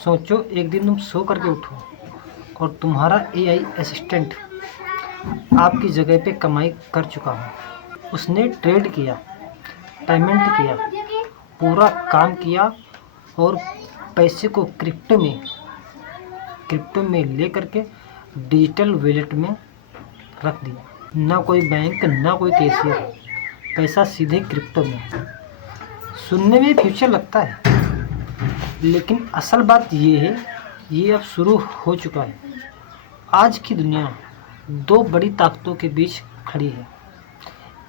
सोचो एक दिन तुम सो करके उठो और तुम्हारा एआई असिस्टेंट आपकी जगह पे कमाई कर चुका हो। उसने ट्रेड किया, पेमेंट किया, पूरा काम किया और पैसे को क्रिप्टो में ले करके डिजिटल वॉलेट में रख दिया। ना कोई बैंक, ना कोई कैशियर, पैसा सीधे क्रिप्टो में। सुनने में फ्यूचर लगता है, लेकिन असल बात ये है, ये अब शुरू हो चुका है। आज की दुनिया दो बड़ी ताकतों के बीच खड़ी है।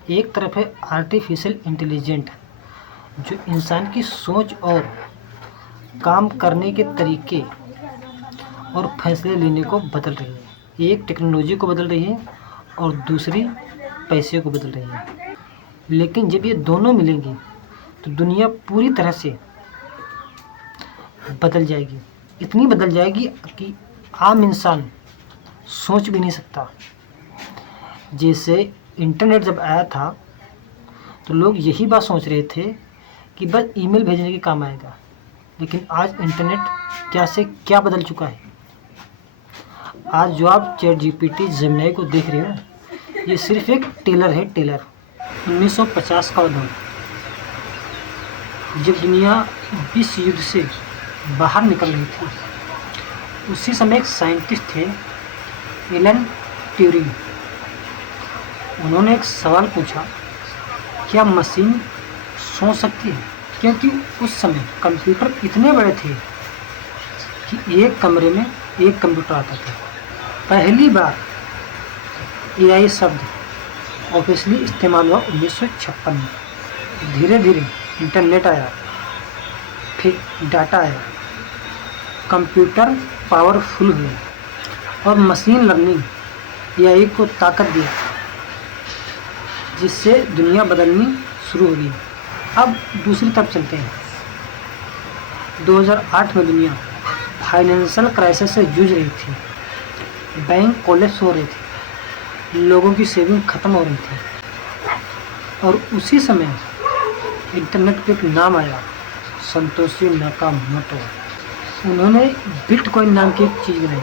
एक तरफ है आर्टिफिशियल इंटेलिजेंट, जो इंसान की सोच और काम करने के तरीके और फैसले लेने को बदल रही है। एक टेक्नोलॉजी को बदल रही है और दूसरी पैसे को बदल रही है। लेकिन जब ये दोनों मिलेंगी तो दुनिया पूरी तरह से बदल जाएगी। इतनी बदल जाएगी कि आम इंसान सोच भी नहीं सकता। जैसे इंटरनेट जब आया था तो लोग यही बात सोच रहे थे कि बस ईमेल भेजने के काम आएगा, लेकिन आज इंटरनेट क्या से क्या बदल चुका है। आज जो आप चैट जीपीटी, जेमिनी को देख रहे हो, ये सिर्फ एक टेलर है। 1950 का दौर, जब दुनिया विश्व युद्ध से बाहर निकल रही थी, उसी समय एक साइंटिस्ट थे, एलन ट्यूरिंग। उन्होंने एक सवाल पूछा, क्या मशीन सोच सकती है? क्योंकि उस समय कंप्यूटर इतने बड़े थे कि एक कमरे में एक कंप्यूटर आता था। पहली बार एआई शब्द ऑफिशियली इस्तेमाल हुआ 1956 में। धीरे धीरे इंटरनेट आया, फिर डाटा आया, कंप्यूटर पावरफुल हुए और मशीन लर्निंग एआई को ताकत दिया, जिससे दुनिया बदलनी शुरू हो गई। अब दूसरी तरफ चलते हैं। 2008 में दुनिया फाइनेंशियल क्राइसिस से जूझ रही थी। बैंक कोलैप्स हो रहे थे, लोगों की सेविंग खत्म हो रही थी। और उसी समय इंटरनेट पे एक नाम आया, संतोशी नाकामोटो। उन्होंने बिटकॉइन नाम की एक चीज़ बनाई।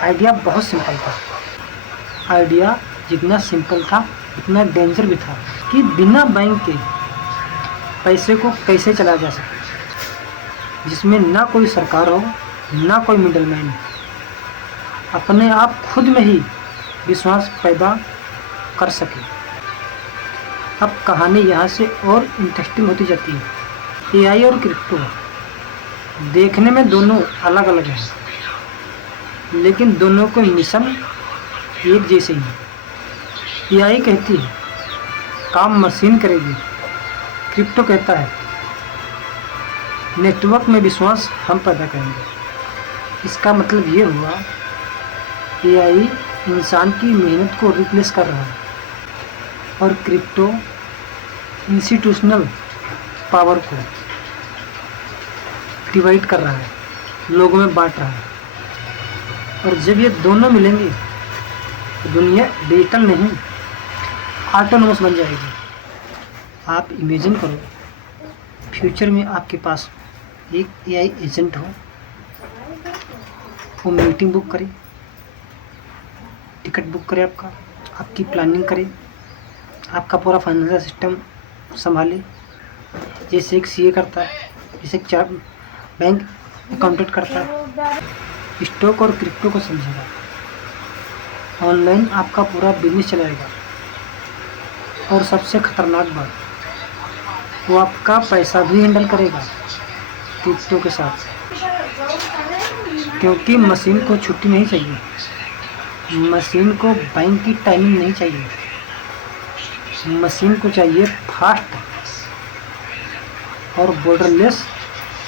आइडिया बहुत सिंपल था। आइडिया जितना सिंपल था उतना डेंजर भी था, कि बिना बैंक के पैसे को कैसे चलाया जा सके, जिसमें ना कोई सरकार हो, ना कोई मिडलमैन। अपने आप खुद में ही विश्वास पैदा कर सके। अब कहानी यहाँ से और इंटरेस्टिंग होती जाती है। एआई और क्रिप्टो देखने में दोनों अलग अलग हैं, लेकिन दोनों के मिशन एक जैसे ही हैं। एआई कहती है काम मशीन करेगी, क्रिप्टो कहता है नेटवर्क में विश्वास हम पैदा करेंगे। इसका मतलब ये हुआ, एआई इंसान की मेहनत को रिप्लेस कर रहा है और क्रिप्टो इंस्टीट्यूशनल पावर को डिवाइड कर रहा है, लोगों में बांट रहा है। और जब ये दोनों मिलेंगे तो दुनिया डिजिटल नहीं, ऑटोनोमस बन जाएगी। आप इमेजिन करो, फ्यूचर में आपके पास एक एआई एजेंट हो, वो मीटिंग बुक करे, टिकट बुक करे, आपकी प्लानिंग करे, आपका पूरा फाइनेंशियल सिस्टम संभाले, जैसे एक सीए करता है, जैसे एक चार बैंक अकाउंटेंट करता है। स्टॉक और क्रिप्टो को समझेगा, ऑनलाइन आपका पूरा बिजनेस चलाएगा। और सबसे खतरनाक बात, वो आपका पैसा भी हैंडल करेगा क्रिप्टो के साथ, क्योंकि मशीन को छुट्टी नहीं चाहिए, मशीन को बैंक की टाइमिंग नहीं चाहिए, मशीन को चाहिए फास्ट और बॉर्डरलेस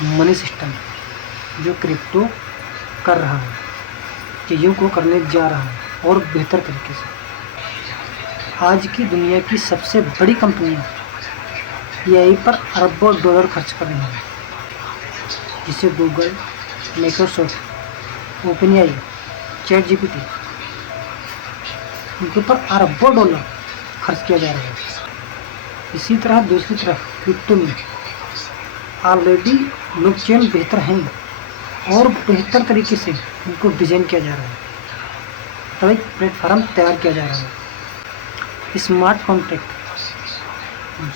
मनी सिस्टम, जो क्रिप्टो कर रहा है, चीज़ों को करने जा रहा है और बेहतर तरीके से। आज की दुनिया की सबसे बड़ी कंपनियां एआई पर अरबों डॉलर खर्च कर रही हैं, जिसे Google, Microsoft, OpenAI, chat GPT, उनके ऊपर अरबों डॉलर खर्च किया जा रहा है। इसी तरह दूसरी तरफ क्रिप्टो में ऑलरेडी ब्लॉकचेन बेहतर हैं, और बेहतर तरीके से उनको डिजाइन किया जा रहा है, तब एक प्लेटफार्म तैयार किया जा रहा है। Smart contract,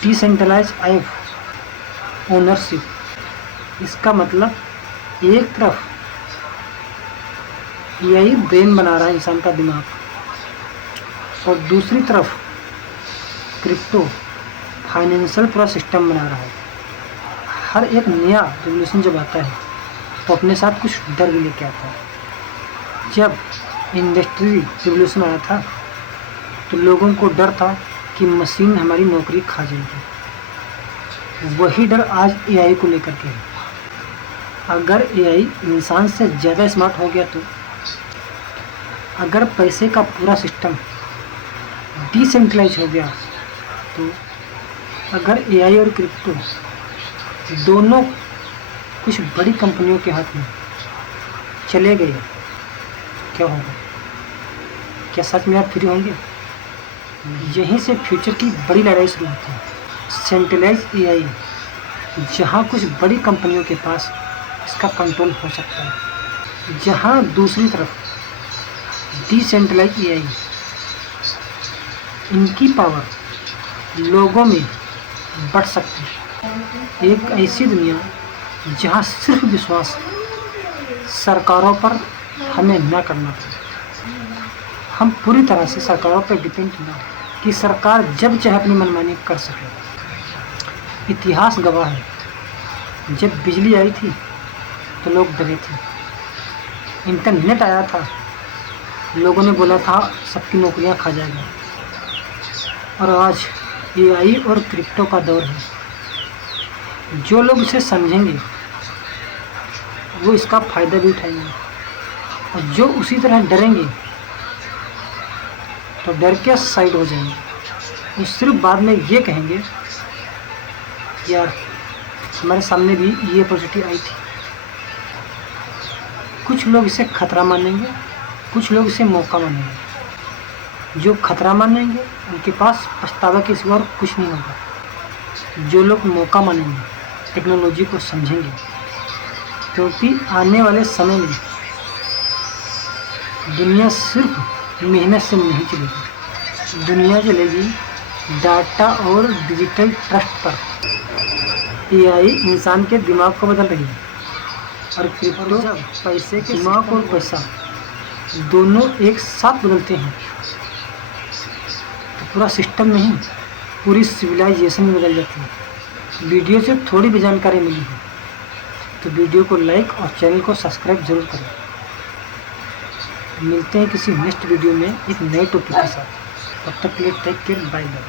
decentralise app ownership, इसका मतलब एक तरफ यही ब्रेन बना रहा है इंसान का दिमाग, और दूसरी तरफ क्रिप्टो फाइनेंशियल पूरा सिस्टम बना रहा है। हर एक नया रेवोल्यूशन जब आता है तो अपने साथ कुछ डर भी लेके आता है। जब इंडस्ट्री रेवोल्यूशन आया था तो लोगों को डर था कि मशीन हमारी नौकरी खा जाएगी। वही डर आज एआई को लेकर के है। अगर एआई इंसान से ज़्यादा स्मार्ट हो गया तो, अगर पैसे का पूरा सिस्टम डिसेंट्रलाइज हो गया तो, अगर एआई और क्रिप्टो दोनों कुछ बड़ी कंपनियों के हाथ में चले गए, क्या होगा? क्या सच में आप फ्री होंगे? यहीं से फ्यूचर की बड़ी लड़ाई शुरू होती है। सेंट्रलाइज एआई, जहाँ कुछ बड़ी कंपनियों के पास इसका कंट्रोल हो सकता है, जहाँ दूसरी तरफ डिसेंट्रलाइज एआई, इनकी पावर लोगों में बढ़ सकती है। एक ऐसी दुनिया जहाँ सिर्फ विश्वास सरकारों पर हमें न करना पड़े। हम पूरी तरह से सरकारों पर डिपेंड न कि सरकार जब चाहे अपनी मनमानी कर सके। इतिहास गवाह है, जब बिजली आई थी तो लोग डरे थे। इंटरनेट आया था, लोगों ने बोला था सबकी नौकरियां खा जाएगा। और आज एआई और क्रिप्टो का दौर है। जो लोग इसे समझेंगे वो इसका फ़ायदा भी उठाएंगे, और जो उसी तरह डरेंगे तो डर के साइड हो जाएंगे। वो सिर्फ बाद में ये कहेंगे यार हमारे सामने भी ये अपॉर्चुनिटी आई थी। कुछ लोग इसे खतरा मानेंगे, कुछ लोग इसे मौका मानेंगे। जो खतरा मानेंगे उनके पास पछतावा के सिवा और कुछ नहीं होगा। जो लोग मौका मानेंगे, टेक्नोलॉजी को समझेंगे, क्योंकि आने वाले समय में दुनिया सिर्फ मेहनत से नहीं चलेगी। दुनिया चलेगी डाटा और डिजिटल ट्रस्ट पर। एआई इंसान के दिमाग को बदल रही है, और क्रिप्टो पैसे के दिमाग और पैसा दोनों एक साथ बदलते हैं तो पूरा सिस्टम नहीं, पूरी सिविलाइजेशन में बदल जाती है। वीडियो से थोड़ी भी जानकारी मिली है तो वीडियो को लाइक और चैनल को सब्सक्राइब जरूर करें। मिलते हैं किसी नेक्स्ट वीडियो में एक नए टॉपिक के साथ। तब तक के लिए टेक केयर, बाय बाय।